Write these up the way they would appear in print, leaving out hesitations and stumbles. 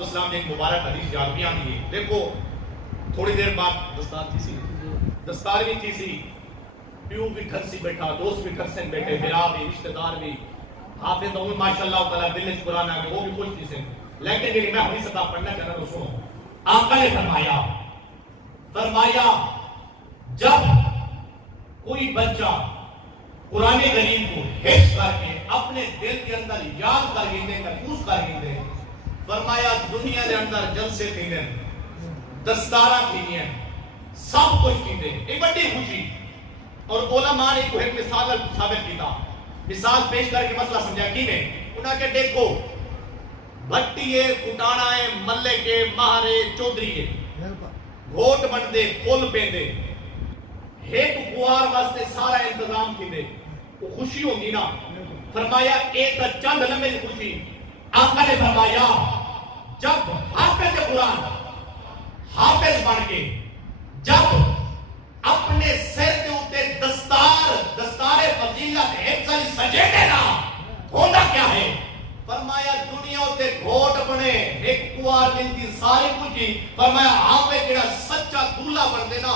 اسلام نے ایک مبارک حدیث یاد بھی آتی ہے. دیکھو تھوڑی دیر بعد دستار بھی تھی سی پیو بھی گھر سے بیٹھا, دوست بھی گھر سے بیٹھے, برا بھی, رشتہ دار بھی, حافظ تو ماشاءاللہ تعالیٰ دل میں قرآن آ گئے, وہ بھی خوش تھی سے. لیکن میری میں حدیث عطا پڑھنا چاہ رہا ہوں, سنو. آقا نے فرمایا جب کوئی بچہ قرآن کریم کو حفظ کر کے اپنے دل کے اندر یاد کر گئے, محفوظ کر گئے, فرمایا دنیا کے اندر جلسے تھی دیں, دستاراں تھی ہیں, سب کچھ تھی دیں, ایک بڑی خوشی. اور علماء نے کو ایک مثال ثابت کیتا, مثال پیش کر کے مسئلہ سمجھا کی میں. انہاں کے دیکھو بھٹی ہے, کٹانا ہے, ملے کے, مہارے, چودری ہے, گھوٹ بن دے, کھول پہ دے, ایک کوار واسطے سارا انتظام کی دے, وہ خوشی ہوگی نا. فرمایا ایک چند لمحے خوشی. آقا نے فرمایا جب حافظ قرآن حافظ بن کے جب اپنے سر کے اوتے دستار فضیلت حفظ سجے دینا ہوتا کیا ہے. فرمایا دنیا ہوتے گھوٹ بنے, ایک کوار ملتی ساری خوشی. فرمایا حافظ جڑا سچا دولہ بن دینا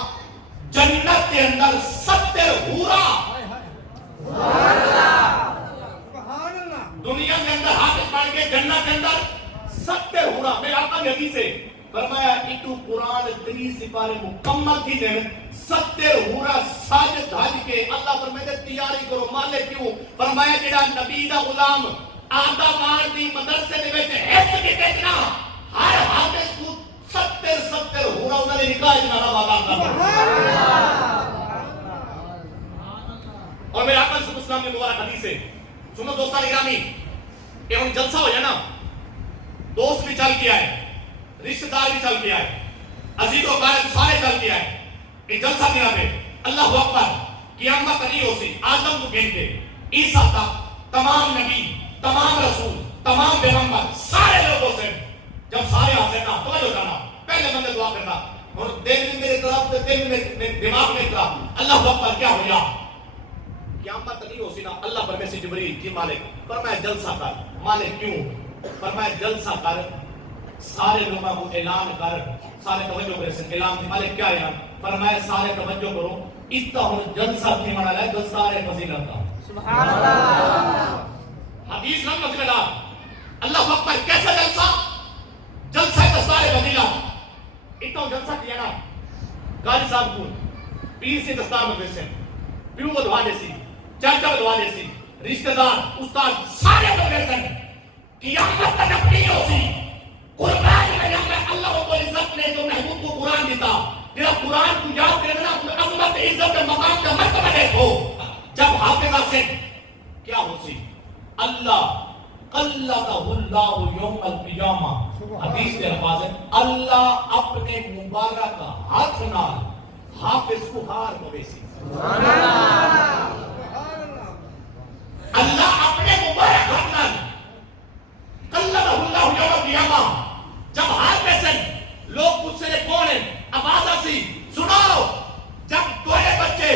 جنت کے اندر 70 حورا, دنیا کے اندر حافظ بن کے جنت کے اندر 70 حورا. میرے آقا نے حدیث سے فرمایا ایٹو قرآن 30 سپارے مکمل تھی دیں, 70 حورا ساجد دھاج کے اللہ فرمائے تیاری کرو. مالے کیوں؟ فرمایا جڑا نبی دا غلام آدھا مار دی مدرسے دے وچ حفظ کی دیکھنا, ہر حافظ کو 70 حورا انہوں نے نکاح جنہا بابا کرنا. اور میرے آقا صلی اللہ علیہ وسلم نے مبارک حدیث سے سنو دوستان اگرامی, کہ ہم جلسہ ہو جائے نا, دوست بھی چل کے آئے, رشتہ دار بھی چل کے آئے, عزیز و قارب سارے چل کے آئے. ایک جلسہ دینا پہ اللہ اکبر قیامت نہیں ہو سی, آدم کو گھنتے عیسیٰ تک تمام نبی, تمام رسول, تمام پیغمبر سارے لوگوں سے جب سارے آتے نا توجہ کرنا, پہلے بندے دعا کرنا, اور دل میں میرے طرف, دل میں دماغ میں طرف اللہ اکبر کیا ہو گیا قیامت نہیں ہو سی نا. اللہ فرمائے سے جبریل کی مالک, فرمایا جلسہ کر. مالک کیوں؟ فرمایا جلسہ کر, سارے لوگوں کو اعلان کر, سارے توجہ کرے سے اعلان کی. مالک کیا اعلان؟ فرمایا سارے توجہ کرو, اتنا ہوں جلسہ تھی مانا لائے دستار فضیلت کا. سبحان اللہ. حدیث نام مسئلہ اللہ اکبر کیسا جلسہ؟ جلسہ دستار فضیلت. اتنا ہوں جلسہ کیا نا, قاری صاحب کو پیر سے دستار مدرسے, پیو بدوانے سی, چاچا بدوانے سی, رشتہ دار, استاد سارے بدوانے سی. قیامت تک نہیں ہو سی. قرآن میں اللہ رب العزت نے جو محبوب کو قرآن دیتا, جب قرآن کو یاد کرنا عظمت عزت مقام کا مرتبہ دیکھو. جب حافظہ سے کیا ہو سی, اللہ قلدہ اللہ یوم القیامہ, حدیث کے الفاظ ہیں, اللہ اپنے مبارک ہاتھ نال حافظ کو ہار مویسی. اللہ اپنے مبارک ہاتھ نال قلدہ اللہ یوم القیامہ. جب حافظ سے لوگ پوچھ سے کون ہے, آواز آسی سناؤ. جب دوئے بچے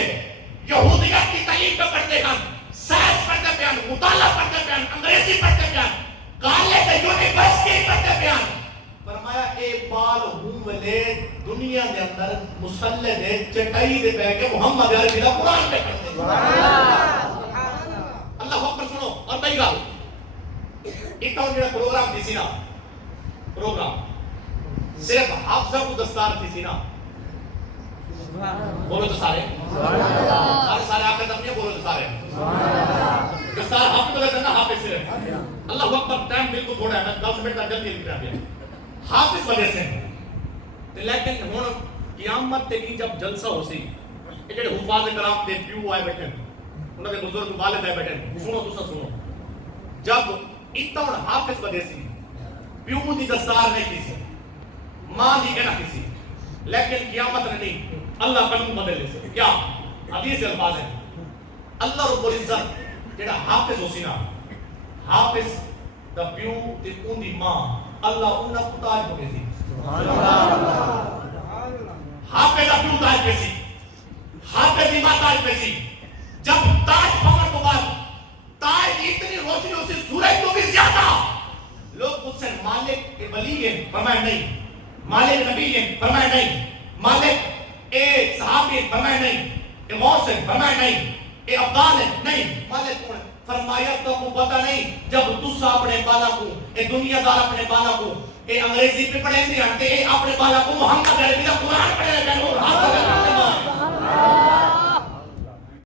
یہودیت کی تعلیم پہ پڑھتے ہیں, سائنس پڑھتے پیان, مطالعہ پڑھتے پیان, انگریزی پڑھتے پیان, کالج یونیورسٹی پڑھتے پیان, فرمایا ایک بال ہوں ولے دنیا کے اندر مسلح دے چٹائی دے پہ کہ محمد عربی کا قرآن پہ پڑھتے ہیں. اللہ اکبر. سنو اور بھائی گال ایک تو جڑا پروگرام تھی سی نا, پروگرام صرف حافظہ کو دستار تھی سی نا, بولو تو سارے سارے آخر تک نہیں, بولو تو سارے دستار حافظ کو دینا, حافظ صرف. اللہ اکبر. ٹائم بالکل تھوڑا ہے, میں 10 منٹ تک جلدی نکل گیا حافظ وجہ سے. لیکن ہوں قیامت تک جب جلسہ ہو سی, یہ جڑے حفاظ کرام دے پیو آئے بیٹھے, انہوں نے بزرگ والد آئے بیٹھے, سنو تو سنو. جب اتنا ہوں حافظ وجہ سی, پیو دی دستار نہیں کسی, ماں دی کہنا کسی, لیکن قیامت نہیں, اللہ قانون بدل لے سکے. کیا حدیث کے الفاظ ہیں, اللہ رب العزت جڑا حافظ ہو سی نا, حافظ دا پیو تے اون دی ماں, اللہ انہاں کو تاج ہو گئی سی. حافظ دا پیو تاج پہ سی, حافظ دی ماں تاج پہ سی. جب تاج پکڑ کو بعد تاج اتنی روشنی ہو سی, سورج تو بھی زیادہ, لوگ مجھ سے مالک ولی ہے فرمایا نہیں، مالک نبی ہے فرمایا نہیں، مالک اے صحابی ہے فرمایا نہیں، اے غوث ہے فرمایا نہیں، اے ابدال ہے نہیں، مالک کون ہے؟ فرمایا تو کو پتہ نہیں جب تسا اپنے بالا کو اے دنیا دار اپنے بالا کو اے انگریزی پہ پڑھیں دے اے اپنے بالا کو محمد عربی کا قرآن پڑھے گا نور ہاتھ لگا